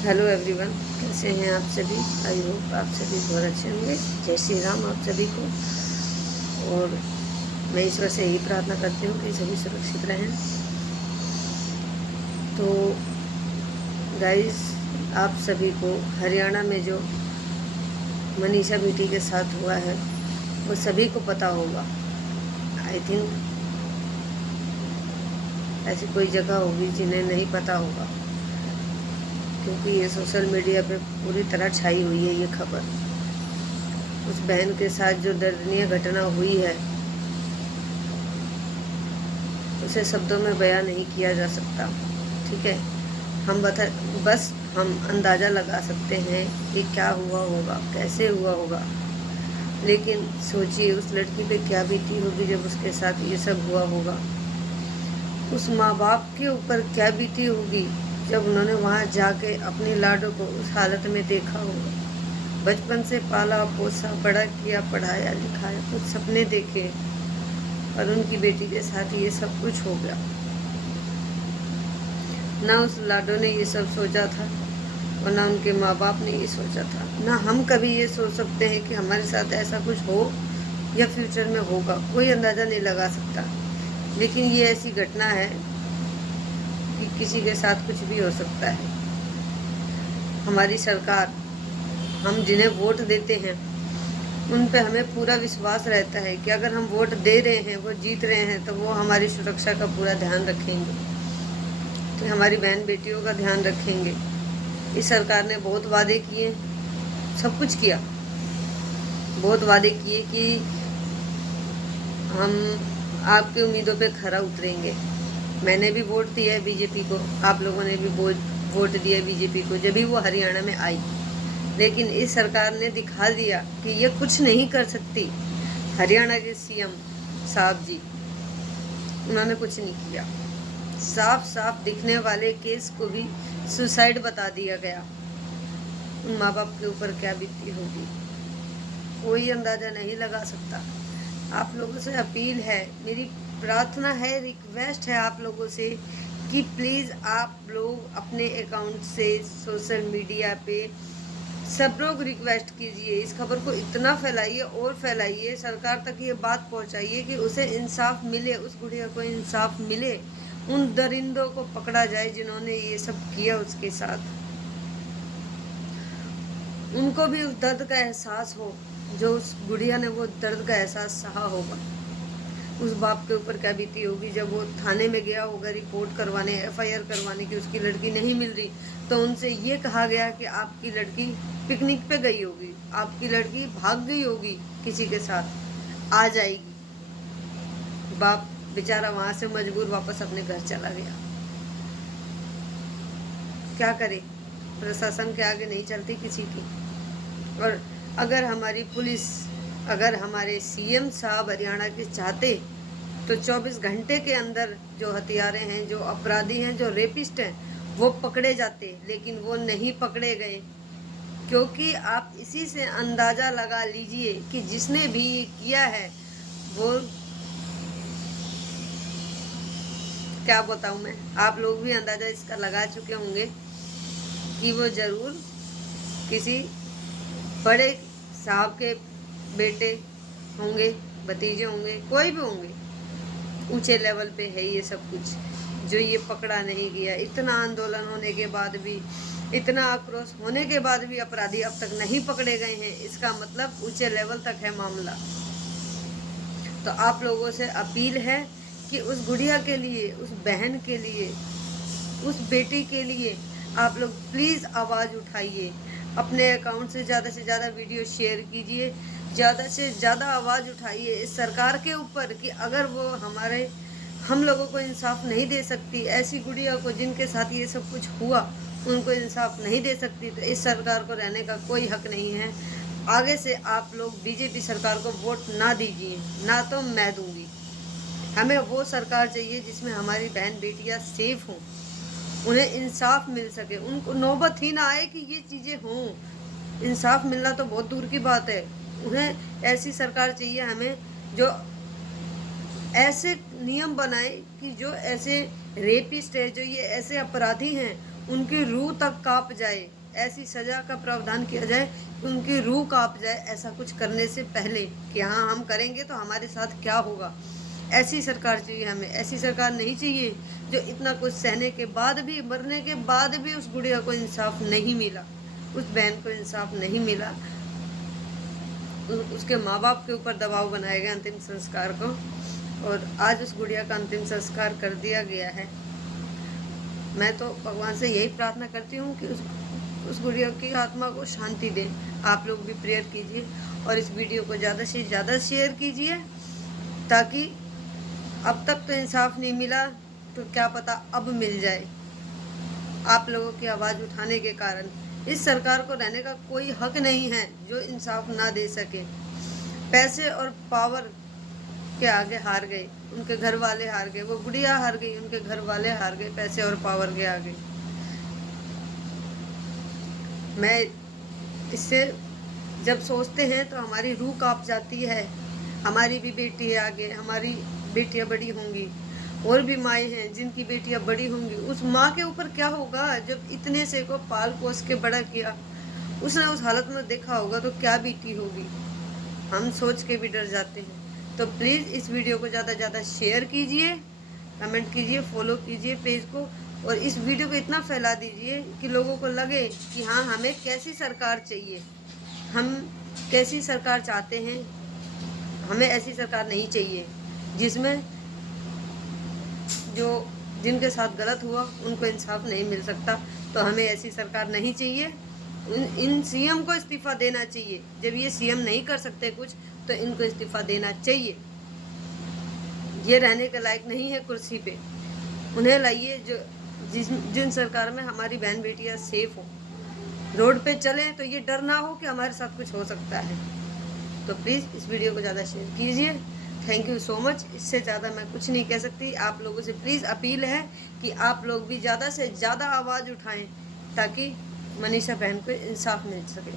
Hello everyone, कैसे हैं आप सभी। आई होप आप सभी बहुत अच्छे होंगे। जय श्री राम आप सभी को। और मैं ईश्वर से यही प्रार्थना करती हूँ कि सभी सुरक्षित रहें। तो गाइस, आप सभी को हरियाणा में जो मनीषा बेटी के साथ हुआ है वो सभी को पता होगा। आई थिंक ऐसी कोई जगह होगी जिन्हें नहीं पता होगा, क्योंकि ये सोशल मीडिया पे पूरी तरह छाई हुई है ये खबर। उस बहन के साथ जो दर्दनीय घटना हुई है उसे शब्दों में बयां नहीं किया जा सकता। ठीक है, बस हम अंदाज़ा लगा सकते हैं कि क्या हुआ होगा, कैसे हुआ होगा। लेकिन सोचिए उस लड़की पे क्या बीती होगी जब उसके साथ ये सब हुआ होगा। उस माँ बाप के ऊपर क्या बीती होगी जब उन्होंने वहाँ जाके अपनी लाडो को उस हालत में देखा होगा। बचपन से पाला पोसा, बड़ा किया, पढ़ाया लिखाया, कुछ सपने देखे, और उनकी बेटी के साथ ये सब कुछ हो गया। ना उस लाडो ने ये सब सोचा था और ना उनके माँ बाप ने ये सोचा था। ना हम कभी ये सोच सकते हैं कि हमारे साथ ऐसा कुछ हो या फ्यूचर में होगा। कोई अंदाज़ा नहीं लगा सकता। लेकिन ये ऐसी घटना है कि किसी के साथ कुछ भी हो सकता है। हमारी सरकार, हम जिन्हें वोट देते हैं उन पे हमें पूरा विश्वास रहता है कि अगर हम वोट दे रहे हैं, वो जीत रहे हैं, तो वो हमारी सुरक्षा का पूरा ध्यान रखेंगे, कि हमारी बहन बेटियों का ध्यान रखेंगे। इस सरकार ने बहुत वादे किए, सब कुछ किया, बहुत वादे किए कि हम आपकी उम्मीदों पे खरा उतरेंगे। मैंने भी वोट दिया है बीजेपी को, आप लोगों ने भी वोट दिया बीजेपी को जब भी वो हरियाणा में आई। लेकिन इस सरकार ने दिखा दिया कि ये कुछ नहीं कर सकती। हरियाणा के सीएम साहब जी, उन्होंने कुछ नहीं किया। साफ साफ दिखने वाले केस को भी सुसाइड बता दिया गया। उन माँ बाप के ऊपर क्या बीती होगी कोई अंदाज़ा नहीं लगा सकता। आप लोगों से अपील है, मेरी प्रार्थना है, रिक्वेस्ट है आप लोगों से कि प्लीज़ आप लोग अपने अकाउंट से सोशल मीडिया पे सब लोग रिक्वेस्ट कीजिए, इस खबर को इतना फैलाइए और फैलाइए, सरकार तक ये बात पहुंचाइए कि उसे इंसाफ मिले, उस गुड़िया को इंसाफ मिले, उन दरिंदों को पकड़ा जाए जिन्होंने ये सब किया उसके साथ। उनको भी उस दर्द का एहसास हो जो उस गुड़िया ने वो दर्द का एहसास सहा होगा। उस बाप के ऊपर क्या बीती होगी जब वो थाने में गया होगा रिपोर्ट करवाने, एफआईआर करवाने की उसकी लड़की नहीं मिल रही, तो उनसे ये कहा गया कि आपकी लड़की पिकनिक पे गई होगी, आपकी लड़की भाग गई होगी किसी के साथ, आ जाएगी। बाप बेचारा वहां से मजबूर वापस अपने घर चला गया। क्या करे, प्रशासन के आगे नहीं चलती किसी की। और अगर हमारी पुलिस, अगर हमारे सीएम साहब हरियाणा के चाहते तो 24 घंटे के अंदर जो हत्यारे हैं, जो अपराधी हैं, जो रेपिस्ट हैं, वो पकड़े जाते। लेकिन वो नहीं पकड़े गए, क्योंकि आप इसी से अंदाज़ा लगा लीजिए कि जिसने भी ये किया है वो, क्या बताऊँ मैं, आप लोग भी अंदाज़ा इसका लगा चुके होंगे कि वो ज़रूर किसी बड़े साहब के बेटे होंगे, भतीजे होंगे, कोई भी होंगे, ऊंचे लेवल पे है ये सब कुछ, जो ये पकड़ा नहीं गया। इतना आंदोलन होने के बाद भी, इतना आक्रोश होने के बाद भी अपराधी अब तक नहीं पकड़े गए हैं, इसका मतलब ऊंचे लेवल तक है मामला। तो आप लोगों से अपील है कि उस गुड़िया के लिए, उस बहन के लिए, उस बेटी के लिए आप लोग प्लीज़ आवाज़ उठाइए। अपने अकाउंट से ज़्यादा वीडियो शेयर कीजिए, ज़्यादा से ज़्यादा आवाज़ उठाइए इस सरकार के ऊपर कि अगर वो हम लोगों को इंसाफ नहीं दे सकती, ऐसी गुड़िया को जिनके साथ ये सब कुछ हुआ उनको इंसाफ नहीं दे सकती, तो इस सरकार को रहने का कोई हक नहीं है। आगे से आप लोग बीजेपी सरकार को वोट ना दीजिए, ना तो मैं दूंगी। हमें वो सरकार चाहिए जिसमें हमारी बहन बेटियां सेफ हों, उन्हें इंसाफ मिल सके, उनको नौबत ही ना आए कि ये चीज़ें हों। इंसाफ मिलना तो बहुत दूर की बात है। उन्हें ऐसी सरकार चाहिए हमें जो ऐसे नियम बनाए कि जो ऐसे रेपिस्ट है, जो ये ऐसे अपराधी हैं, उनकी रूह तक काँप जाए, ऐसी सज़ा का प्रावधान किया जाए कि उनकी रूह काँप जाए, ऐसा कुछ करने से पहले कि हाँ, हम करेंगे तो हमारे साथ क्या होगा। ऐसी सरकार चाहिए हमें, ऐसी सरकार नहीं चाहिए जो इतना कुछ सहने के बाद भी, मरने के बाद भी उस गुड़िया को इंसाफ़ नहीं मिला, उस बहन को इंसाफ़ नहीं मिला। उसके माँ-बाप के ऊपर दबाव बनाया गया अंतिम संस्कार को, और आज उस गुड़िया का अंतिम संस्कार कर दिया गया है। मैं तो भगवान से यही प्रार्थना करती हूँ कि उस गुड़िया की आत्मा को शांति दे। आप लोग भी प्रेयर कीजिए और इस वीडियो को ज़्यादा से ज़्यादा शेयर कीजिए, ताकि अब तक तो इंसाफ नहीं मिला तो क्या पता अब मिल जाए। आप लोगों की आवाज़ उठाने के कारण इस सरकार को रहने का कोई हक नहीं है जो इंसाफ ना दे सके। पैसे और पावर के आगे हार गए, उनके घर वाले हार गए, वो गुड़िया हार गई, उनके घर वाले हार गए पैसे और पावर के आगे। मैं इससे जब सोचते हैं तो हमारी रूह काँप जाती है। हमारी भी बेटी है आगे, हमारी बेटियां बड़ी होंगी, और भी माएँ हैं जिनकी बेटियां बड़ी होंगी। उस माँ के ऊपर क्या होगा जब इतने से को पाल पोस के बड़ा किया, उसने उस हालत में देखा होगा तो क्या बीती होगी। हम सोच के भी डर जाते हैं। तो प्लीज़ इस वीडियो को ज़्यादा से ज़्यादा शेयर कीजिए, कमेंट कीजिए, फॉलो कीजिए पेज को, और इस वीडियो को इतना फैला दीजिए कि लोगों को लगे कि हाँ, हमें कैसी सरकार चाहिए, हम कैसी सरकार चाहते हैं। हमें ऐसी सरकार नहीं चाहिए जिसमें जिनके साथ गलत हुआ उनको इंसाफ नहीं मिल सकता। तो हमें ऐसी सरकार नहीं चाहिए। इन सीएम को इस्तीफ़ा देना चाहिए। जब ये सीएम नहीं कर सकते कुछ तो इनको इस्तीफ़ा देना चाहिए। ये रहने के लायक नहीं है कुर्सी पे। उन्हें लाइए जिन सरकार में हमारी बहन बेटियां सेफ हो, रोड पे चलें तो ये डर ना हो कि हमारे साथ कुछ हो सकता है। तो प्लीज़ इस वीडियो को ज़्यादा शेयर कीजिए। Thank you so much. इससे ज़्यादा मैं कुछ नहीं कह सकती। आप लोगों से प्लीज़ अपील है कि आप लोग भी ज़्यादा से ज़्यादा आवाज़ उठाएं ताकि मनीषा बहन को इंसाफ मिल सके।